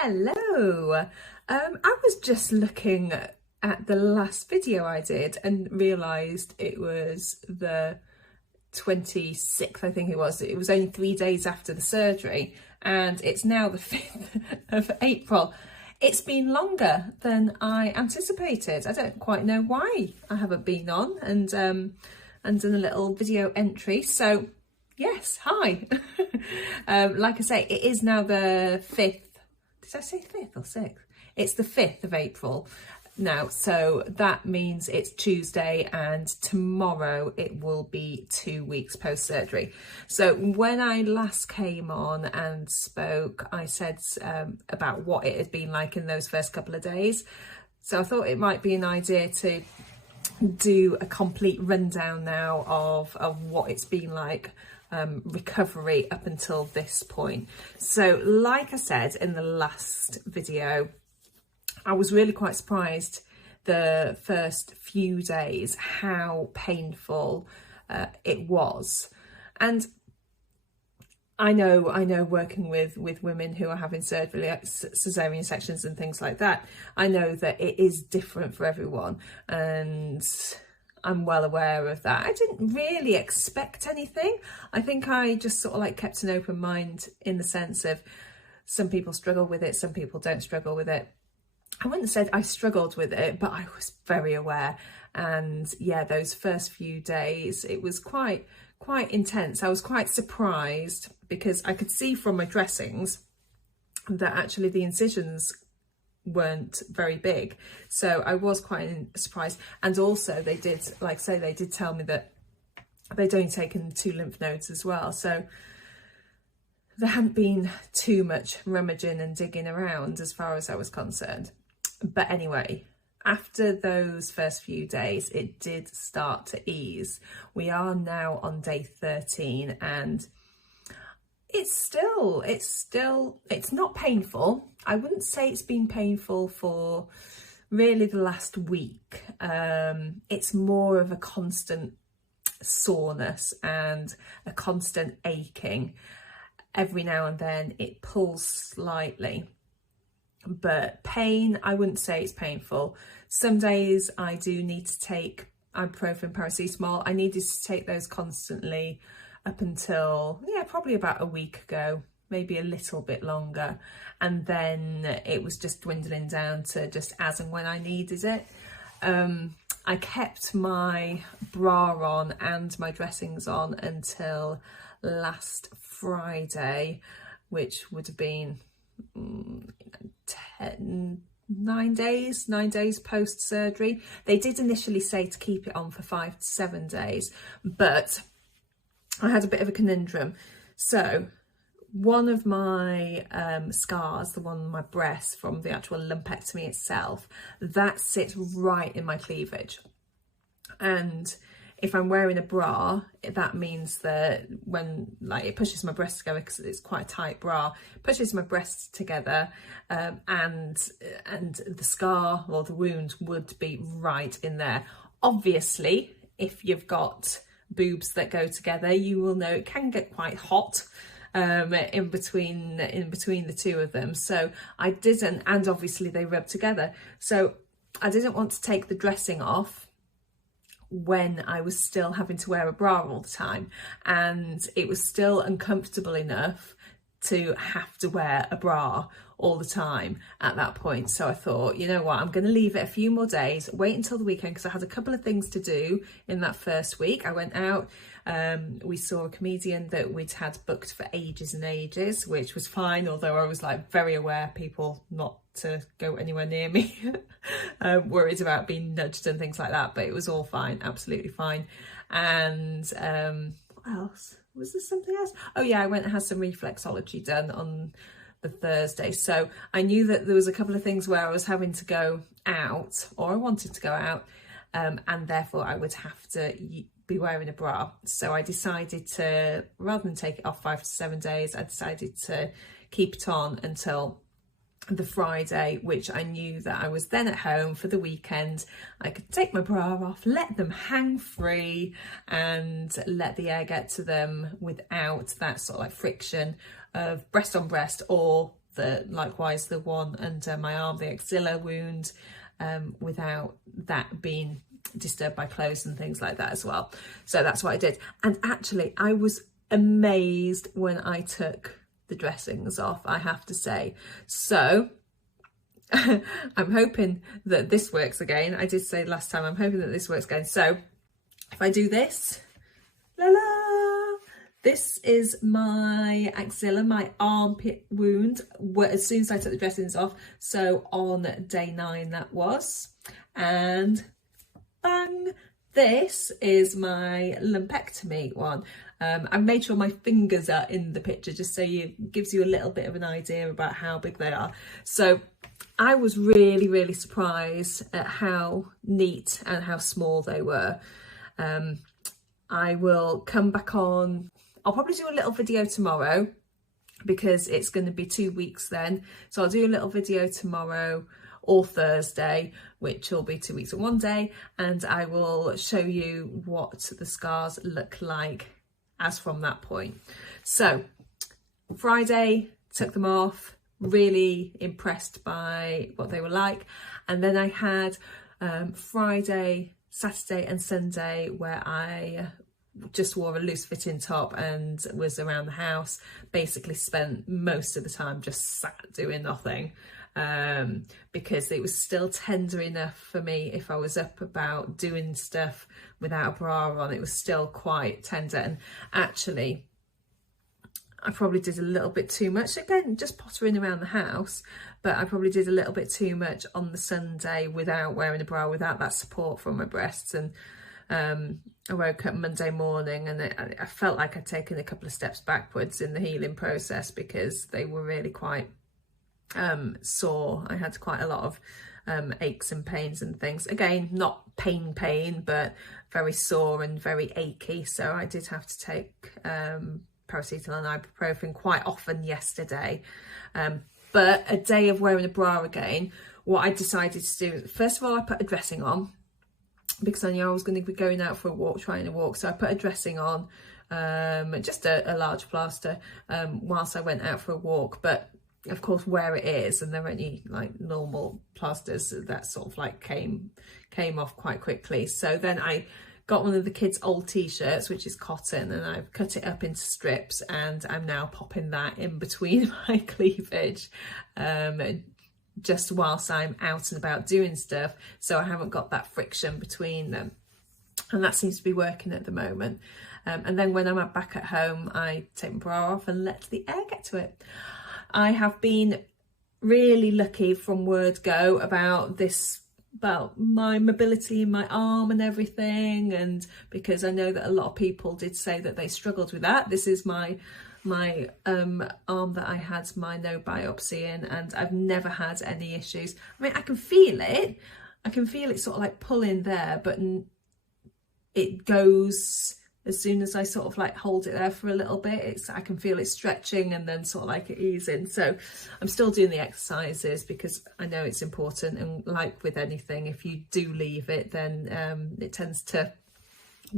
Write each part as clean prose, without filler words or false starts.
Hello. I was just looking at the last video I did and realised it was the 26th, I think it was. It was only 3 days after the surgery and it's now the 5th of April. It's been longer than I anticipated. I don't quite know why I haven't been on and done a little video entry. So yes, hi. Like I say, it is now the 5th. Did I say 5th or 6th? It's the 5th of April now. So that means it's Tuesday and tomorrow it will be 2 weeks post-surgery. So when I last came on and spoke, I said about what it had been like in those first couple of days. So I thought it might be an idea to do a complete rundown now of what it's been like, recovery up until this point. So like I said in the last video, I was really quite surprised the first few days how painful it was. And I know working with women who are having surgery, like cesarean sections and things like that, I know that it is different for everyone, and I'm well aware of that. I didn't really expect anything. I think I just sort of like kept an open mind in the sense of some people struggle with it, some people don't struggle with it. I wouldn't have said I struggled with it, but I was very aware. And yeah, those first few days, it was quite intense. I was quite surprised because I could see from my dressings that actually the incisions weren't very big, so I was quite surprised. And also they did, like I say, they did tell me that they'd only taken 2 lymph nodes as well, so there hadn't been too much rummaging and digging around as far as I was concerned. But anyway, after those first few days it did start to ease. We are now on day 13 and it's not painful. I wouldn't say it's been painful for really the last week. It's more of a constant soreness and a constant aching. Every now and then it pulls slightly, but pain, I wouldn't say it's painful. Some days I do need to take ibuprofen, paracetamol. I needed to take those constantly up until, yeah, probably about a week ago, maybe a little bit longer. And then it was just dwindling down to just as and when I needed it. I kept my bra on and my dressings on until last Friday, which would have been 9 days post-surgery. They did initially say to keep it on for 5 to 7 days, but I had a bit of a conundrum. So one of my scars, the one on my breast from the actual lumpectomy itself, that sits right in my cleavage. And if I'm wearing a bra, that means that when like it pushes my breasts together, because it's quite a tight bra, pushes my breasts together, and the scar or the wound would be right in there. Obviously, if you've got boobs that go together, you will know it can get quite hot in between the two of them. So I didn't, and obviously they rub together, so I didn't want to take the dressing off when I was still having to wear a bra all the time, and it was still uncomfortable enough to have to wear a bra all the time at that point. So I thought, you know what, I'm going to leave it a few more days, wait until the weekend, because I had a couple of things to do in that first week. I went out, we saw a comedian that we'd had booked for ages and ages, which was fine, although I was like very aware people not to go anywhere near me, worried about being nudged and things like that, but it was all fine, absolutely fine. And what else? Was there something else? Oh yeah, I went and had some reflexology done on the Thursday. So I knew that there was a couple of things where I was having to go out, or I wanted to go out, and therefore I would have to be wearing a bra. So I decided to, rather than take it off 5 to 7 days, I decided to keep it on until the Friday, which I knew that I was then at home for the weekend. I could take my bra off, let them hang free and let the air get to them without that sort of like friction of breast on breast or likewise the one under my arm, the axilla wound, without that being disturbed by clothes and things like that as well. So that's what I did. And actually I was amazed when I took the dressings off, I have to say. So I'm hoping that this works again. I did say last time, I'm hoping that this works again. So if I do this, la la, this is my axilla, my armpit wound, as soon as I took the dressings off. So on day 9 that was, and bang, this is my lumpectomy one. I made sure my fingers are in the picture just so it gives you a little bit of an idea about how big they are. So I was really surprised at how neat and how small they were. I will come back on, I'll probably do a little video tomorrow because it's going to be 2 weeks then. So I'll do a little video tomorrow or Thursday, which will be 2 weeks and 1 day, and I will show you what the scars look like as from that point. So Friday, took them off, really impressed by what they were like. And then I had Friday, Saturday and Sunday where I just wore a loose fitting top and was around the house, basically spent most of the time just sat doing nothing, because it was still tender enough for me if I was up about doing stuff without a bra on. It was still quite tender, and actually I probably did a little bit too much, again just pottering around the house, but I probably did a little bit too much on the Sunday without wearing a bra, without that support from my breasts. And I woke up Monday morning and I felt like I'd taken a couple of steps backwards in the healing process because they were really quite sore. I had quite a lot of aches and pains and things. Again, not pain, but very sore and very achy. So I did have to take paracetamol and ibuprofen quite often yesterday. But a day of wearing a bra again, what I decided to do, first of all, I put a dressing on because I knew I was going to be going out for a walk, trying to walk. So I put a dressing on, just a large plaster, whilst I went out for a walk. But of course, where it is, and they're only like normal plasters, that sort of like came off quite quickly. So then I got one of the kids' old t-shirts, which is cotton, and I've cut it up into strips, and I'm now popping that in between my cleavage, just whilst I'm out and about doing stuff, so I haven't got that friction between them, and that seems to be working at the moment. And then when I'm back at home, I take my bra off and let the air get to it. I have been really lucky from word go about my mobility in my arm and everything, and because I know that a lot of people did say that they struggled with that. This is my arm that I had my no biopsy in, and I've never had any issues. I mean, I can feel it sort of like pulling there, but it goes as soon as I sort of like hold it there for a little bit. I can feel it stretching and then sort of like it easing. So I'm still doing the exercises because I know it's important, and like with anything, if you do leave it, then it tends to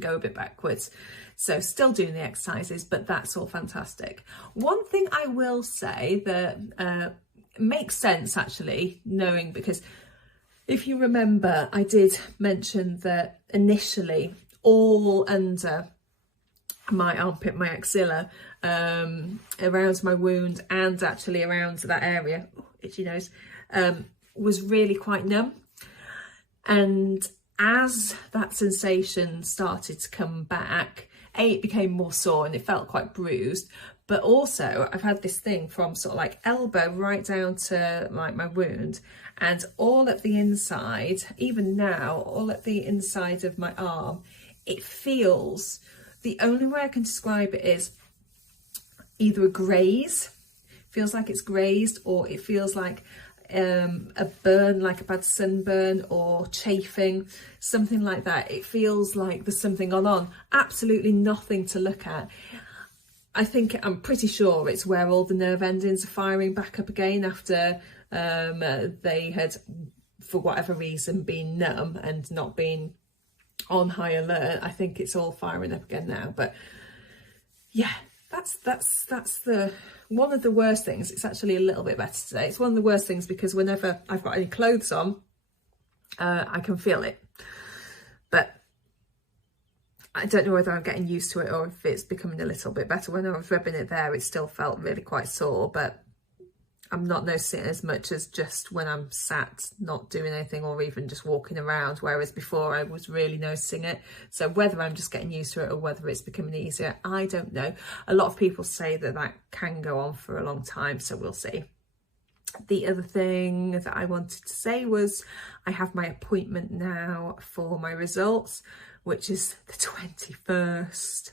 go a bit backwards. So still doing the exercises, but that's all fantastic. One thing I will say that makes sense actually, knowing, because if you remember, I did mention that initially all under my armpit, my axilla, around my wound and actually around that area, itchy nose, was really quite numb. And as that sensation started to come back, it became more sore and it felt quite bruised. But also I've had this thing from sort of like elbow right down to like my wound, and all at the inside, even now, all at the inside of my arm, it feels, the only way I can describe it is either a graze, feels like it's grazed, or it feels like a burn, like a bad sunburn, or chafing, something like that. It feels like there's something gone on. Absolutely nothing to look at. I'm pretty sure it's where all the nerve endings are firing back up again after they had, for whatever reason, been numb and not been on high alert. I think it's all firing up again now. But yeah, that's the one of the worst things. It's actually a little bit better today. It's one of the worst things because whenever I've got any clothes on, I can feel it. But I don't know whether I'm getting used to it or if it's becoming a little bit better. When I was rubbing it there, it still felt really quite sore, but I'm not noticing it as much as just when I'm sat not doing anything or even just walking around, whereas before I was really noticing it. So whether I'm just getting used to it or whether it's becoming easier, I don't know. A lot of people say that that can go on for a long time, so we'll see. The other thing that I wanted to say was I have my appointment now for my results, which is the 21st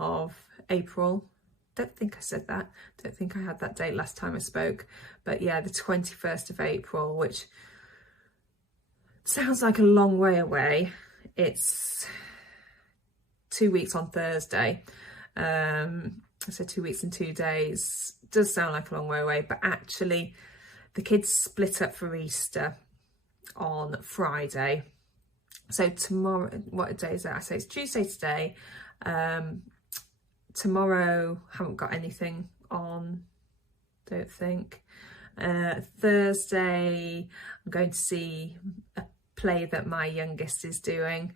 of April. Don't think I said that. Don't think I had that date last time I spoke. But yeah, the 21st of April, which sounds like a long way away. It's 2 weeks on Thursday. So 2 weeks and 2 days. Does sound like a long way away, but actually the kids split up for Easter on Friday. So tomorrow, what day is that? I say it's Tuesday today. Tomorrow, haven't got anything on, don't think. Thursday, I'm going to see a play that my youngest is doing,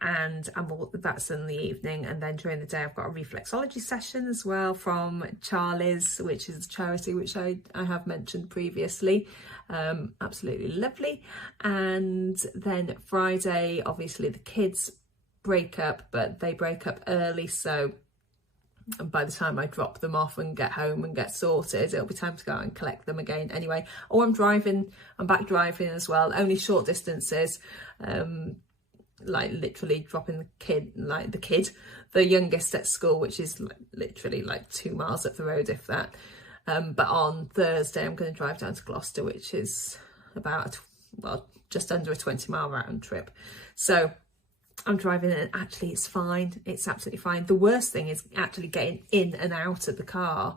and that's in the evening. And then during the day, I've got a reflexology session as well from Charlie's, which is a charity which I have mentioned previously. Absolutely lovely. And then Friday, obviously the kids break up, but they break up early, so by the time I drop them off and get home and get sorted, it'll be time to go out and collect them again anyway. Oh, I'm back driving as well, only short distances, like literally dropping the youngest at school, which is literally like 2 miles up the road, if that. But on Thursday, I'm going to drive down to Gloucester, which is about, well, just under a 20-mile round trip. So I'm driving and actually it's fine. It's absolutely fine. The worst thing is actually getting in and out of the car,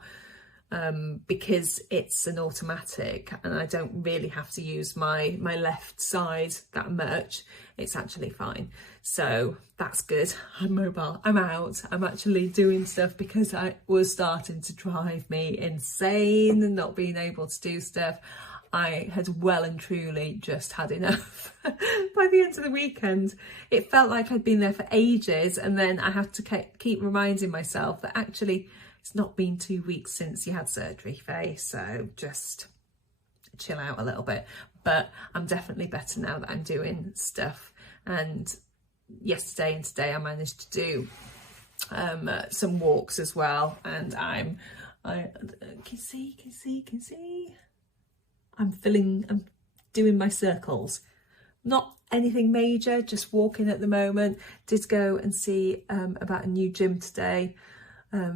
because it's an automatic and I don't really have to use my left side that much. It's actually fine. So that's good. I'm mobile. I'm out. I'm actually doing stuff, because it was starting to drive me insane and not being able to do stuff. I had well and truly just had enough. By the end of the weekend, it felt like I'd been there for ages, and then I had to keep reminding myself that actually it's not been 2 weeks since you had surgery, Faye, so just chill out a little bit. But I'm definitely better now that I'm doing stuff. And yesterday and today I managed to do some walks as well, and I can see. I'm doing my circles. Not anything major, just walking at the moment. Did go and see about a new gym today.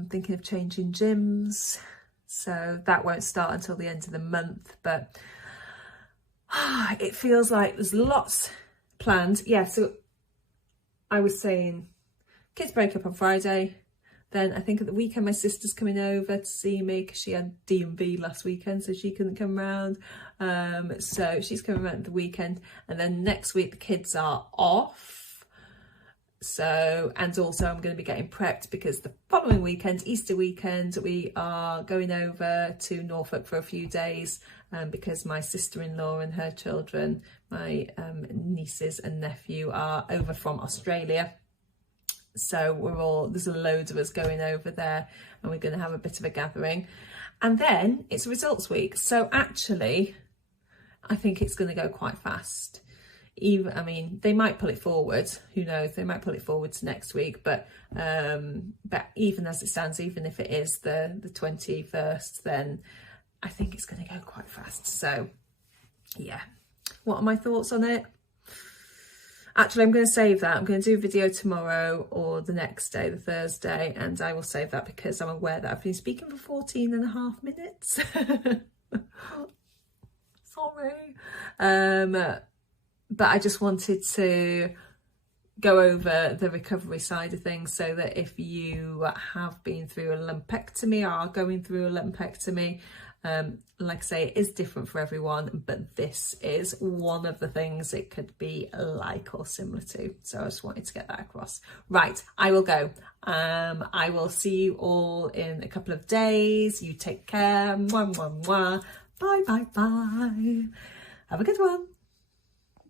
Thinking of changing gyms. So that won't start until the end of the month, but it feels like there's lots planned. Yeah, so I was saying kids break up on Friday. Then I think at the weekend my sister's coming over to see me because she had D&V last weekend, so she couldn't come round. So she's coming around at the weekend. And then next week the kids are off. So, and also I'm going to be getting prepped because the following weekend, Easter weekend, we are going over to Norfolk for a few days because my sister-in-law and her children, my nieces and nephew, are over from Australia. So there's a load of us going over there, and we're going to have a bit of a gathering. And then it's results week. So actually, I think it's going to go quite fast. I mean, they might pull it forward. Who knows? They might pull it forward to next week. But even as it stands, even if it is the 21st, then I think it's going to go quite fast. So yeah, what are my thoughts on it? Actually, I'm going to save that. I'm going to do a video tomorrow or the next day, the Thursday, and I will save that because I'm aware that I've been speaking for 14 and a half minutes. Sorry. But I just wanted to go over the recovery side of things so that if you have been through a lumpectomy or are going through a lumpectomy, Like I say, it is different for everyone, but this is one of the things it could be like or similar to. So I just wanted to get that across. Right, I will go. I will see you all in a couple of days. You take care. Mwah, mwah, mwah. Bye, bye, bye. Have a good one.